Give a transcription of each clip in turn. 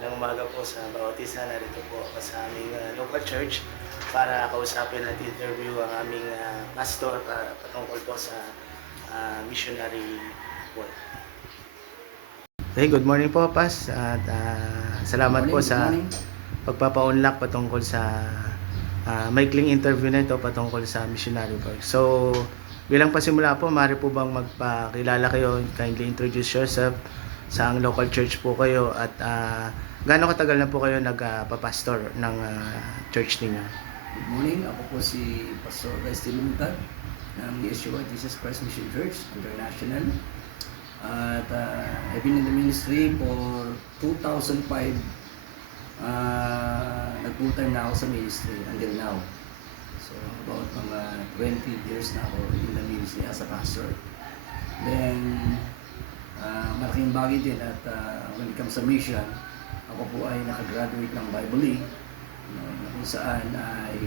Ng umaga po sa bawat isa. Narito po ako sa aming local church para kausapin at interview ang aming pastor patungkol po sa missionary work. Hey, good morning po, Pas. At salamat po sa pagpapaunlak patungkol sa maikling interview na ito patungkol sa missionary work. So, bilang pasimula po, maaari po bang magpakilala kayo, kindly introduce yourself, sa ang local church po kayo at gaano katagal na po kayo nagpapastor ng church ninyo? Good morning, ako po si Pastor Resty Lumuntad ng Yeshua Jesus Christ Mission Church International. At I've been in the ministry for 2005. Nag-full time na ako sa ministry until now. So about mga 20 years na ako in the ministry as a pastor. Then, malaking bagay din at when it comes sa mission, ako po ay nakagraduate ng Bible League, na kung saan ay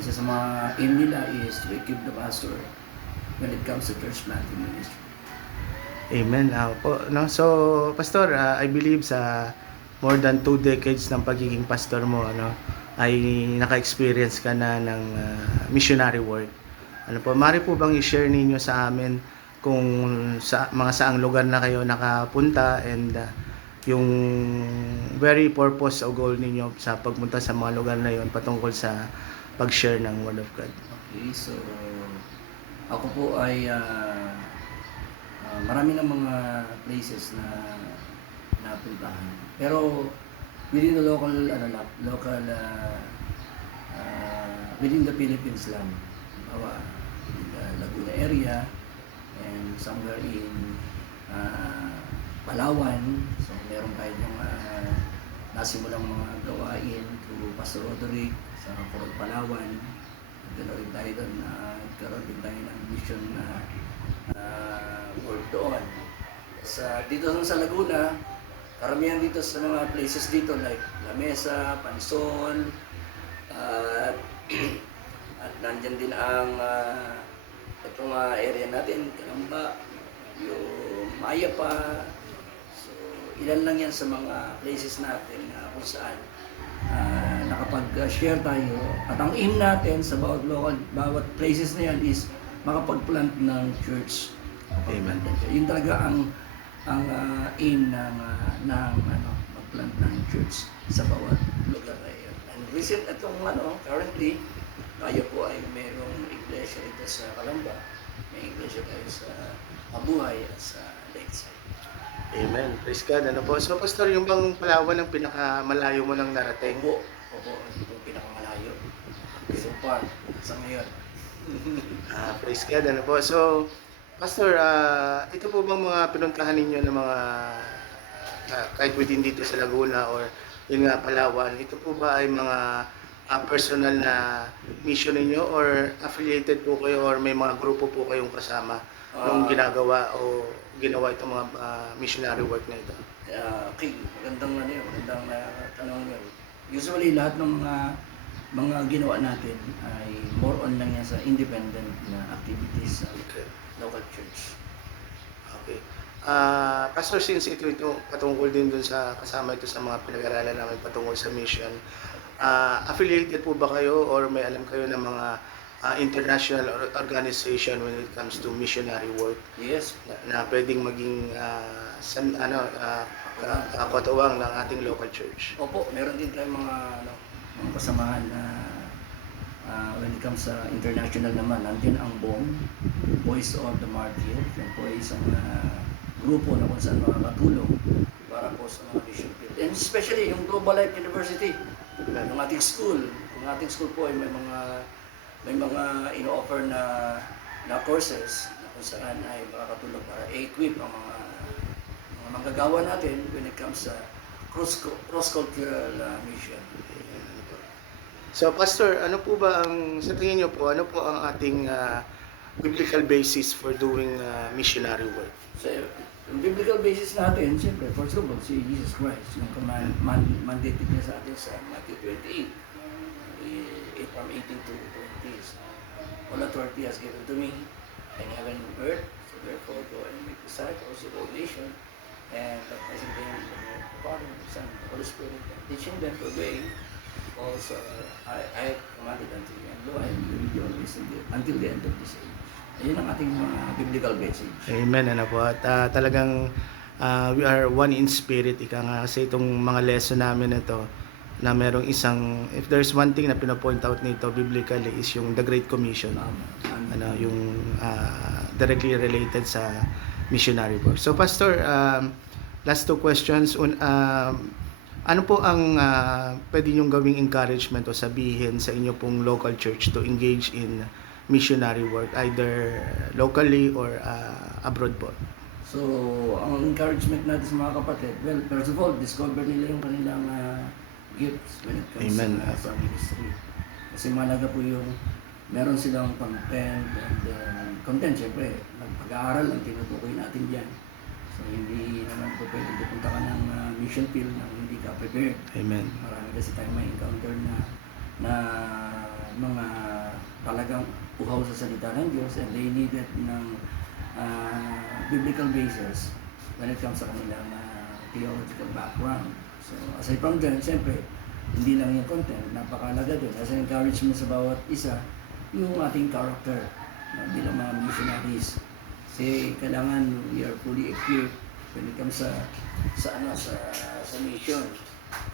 isa sa mga aim nila is to equip the pastor when it comes to church planting ministry. Amen. No? So, Pastor, I believe sa more than 2 decades ng pagiging pastor mo, ay naka-experience ka na ng missionary work. Maaari po bang i-share ninyo sa amin kung sa mga saang lugar na kayo nakapunta and yung very purpose o goal ninyo sa pagpunta sa mga lugar na yon patungkol sa pag-share ng Word of God? Okay, so ako po ay marami ng mga places na napuntahan. Pero within the local within the Philippines lang. In the Laguna area and somewhere in Palawan. So meron tayo yung nasimulang mga gawain to Pastor Roderick sa Corog, Palawan. Ganoon rin tayo doon, nagkaroon din tayo ng mission na work doon. Dito sa Laguna, karamihan dito sa mga places dito like La Mesa, Pansol, at nandyan din ang itong area natin, Kalamba, yung Maya pa. So, ilan lang yan sa mga places natin kung saan nakapag-share tayo. At ang aim natin sa bawat places na yan is makapag-plant ng church. Amen. Yun talaga ang aim ng mag-plant ng church sa bawat lugar na yun. And currently, tayo po ay mayroong iglesia dito sa Kalamba. May iglesia tayo sa Mabuhay at sa Lakeside. Amen. Praise God. So, Pastor, yung bang Palawan ang pinakamalayo mo nang narating? Opo, ito yung pinakamalayo. So far, sa ngayon. Praise God. So, Pastor, ito po bang mga pinuntahan ninyo ng mga kahit within dito sa Laguna or yun nga Palawan, ito po ba ay mga personal na mission ninyo or affiliated po kayo or may mga grupo po kayong kasama nung ginagawa o ginawa itong mga missionary work na ito? Okay, magandang tanong yun. Usually lahat ng mga ginawa natin ay more on lang yan sa independent na activities sa local church. Okay. Pastor, since ito patungkol din dun sa kasama ito sa mga pinag-aralan namin patungkol sa mission, affiliated po ba kayo or may alam kayo ng mga international organization when it comes to missionary work? Yes. Na pwedeng maging katuwang ng ating local church? Opo, meron din tayong mga kasamahan na when it comes sa international naman, nandiyan ang BOM, Voice of the Martyr. Yan po ay isang grupo na kung saan makakatulong para po sa mga mission field. And especially yung Global Life University, yung ating school. Yung ating school po ay may mga ino-offer na courses na kung saan ay makakatulong para equip ang mga manggagawa natin when it comes sa cross-cultural mission. So, Pastor, ano po ba sa tingin niyo po, ano po ang ating biblical basis for doing missionary work? So, yung biblical basis natin, siyempre, first of all, si Jesus Christ, yung mandated niya sa atin sa Matthew 28, from 18 to 20. All authority has given to me in heaven and earth, so therefore go and make disciples of all nations, and baptizing them in the name of the Father, the Son, and the Holy Holy Spirit, teaching them to obey. Also, I commanded unto you, and lo, I am with you always until the end of this age. Ayun ang ating mga biblical message. Amen. Ano po. At talagang we are one in spirit. Ika nga kasi itong mga lesson namin ito na merong isang, if there's one thing na pinapoint out nito biblically is yung the Great Commission. Ano, yung directly related sa missionary work. So Pastor, last two questions. Ano po ang pwede niyong gawing encouragement o sabihin sa inyo pong local church to engage in missionary work either locally or abroad po? So, ang encouragement natin sa mga kapatid, well, first of all, discover nila yung kanilang gifts when it comes Amen. sa ministry. Kasi malaga po yung meron silang content and content, syempre, pag-aaral ang tinutukoy natin diyan. So, hindi naman po pwede pupunta ka ng mission field nang hindi ka prepared. Amen. Marami kasi tayong may encounter na mga talagang uhaw sa salita ng Diyos and they needed ng biblical basis when it comes sa kanilang theological background. So, aside from that, siyempre, hindi lang yung content, napakalaga doon. As an encouragement sa bawat isa, yung ating character bilang mga missionaries. Kasi kailangan we are fully equipped when it comes sa mission.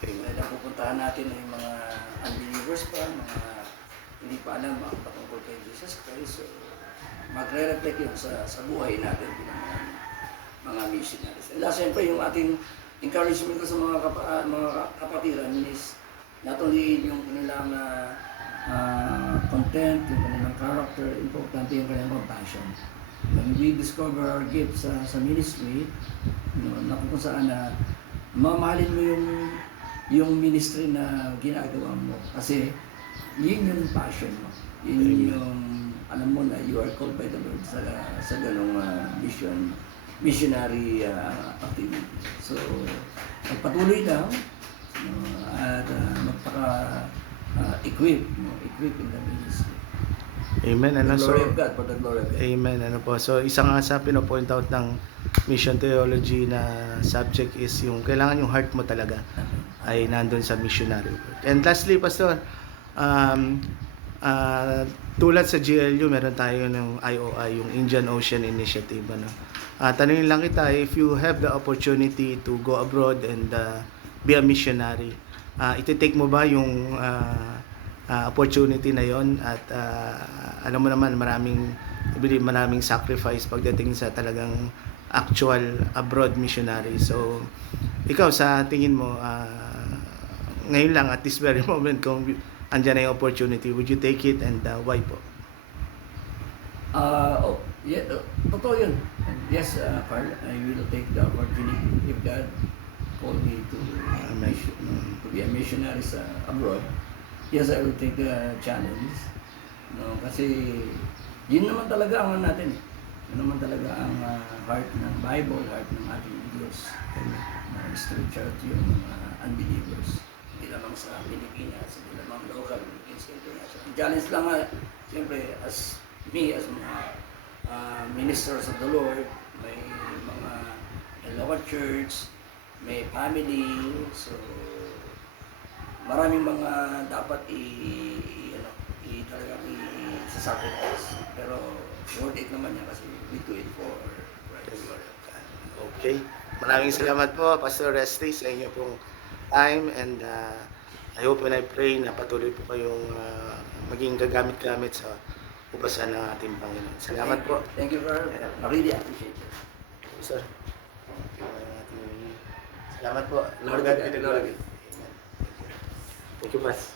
Kaya pupuntahan natin ay mga unbelievers pa, mga hindi pa alam ang patungkol kay Jesus Christ. So, magre-reflect yun sa buhay natin bilang mga missionaries. And last, siyempre, yung ating encouragement ko sa mga kapatiran is not only yung kanilang content, yung kanilang character, importante yung kanilang compassion. When we discover our gifts sa ministry, kung saan mamahalin mo yung ministry na ginagawa mo. Kasi yun yung passion mo. Yun yung alam mo na you are called by the Lord sa ganong missionary activity. So, magpatuloy lang at magpaka-equip in the ministry. Amen. Ano, The glory of God, for the glory of God. Amen. Ano po. So, isang nga sa pinopoint out ng mission theology na subject is yung kailangan yung heart mo talaga ay nandun sa missionary work. And lastly, Pastor, tulad sa GLU, meron tayo ng IOI, yung Indian Ocean Initiative. Ano? Tanungin lang kita, if you have the opportunity to go abroad and be a missionary, iti-take mo ba yung opportunity na yon at alam mo naman maraming sacrifice pagdating sa talagang actual abroad missionary. So, ikaw sa tingin mo, ngayon lang at this very moment, kung andyan na yung opportunity, would you take it and why po? Totoo yun. And yes, Carl, I will take the opportunity if God called me to be a missionary sa abroad. Yes, I will take the challenge. No, kasi yun naman talaga ang natin. Yun naman talaga ang heart ng Bible, heart ng ating Diyos. Street church yung unbelievers. Hindi lamang sa Pilipinas, hindi lamang local, international. Challenge lang siyempre, as me, as mga ministers of the Lord, may mga local church, may family, so maraming mga dapat talagang i-sacrifice. Pero worth it naman yan kasi we do it for Christ. Okay. Maraming salamat po, Pastor Resty, sa inyo pong time and I hope and I pray na patuloy po kayong maging gagamit-gamit sa ubasan ng ating Panginoon. Salamat po. Thank you, Carl. I really appreciate it. Sir. Salamat po. Lord God, with the glory. Thank you, Pas.